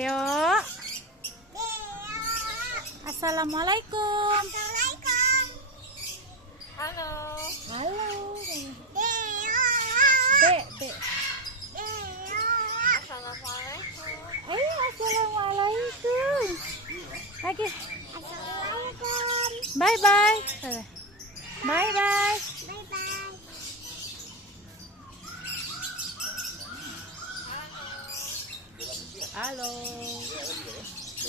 Deo. Assalamualaikum. Halo. Halo. Dek. Assalamualaikum. Assalamualaikum. Lagi. Assalamualaikum. Bye bye. Bye bye.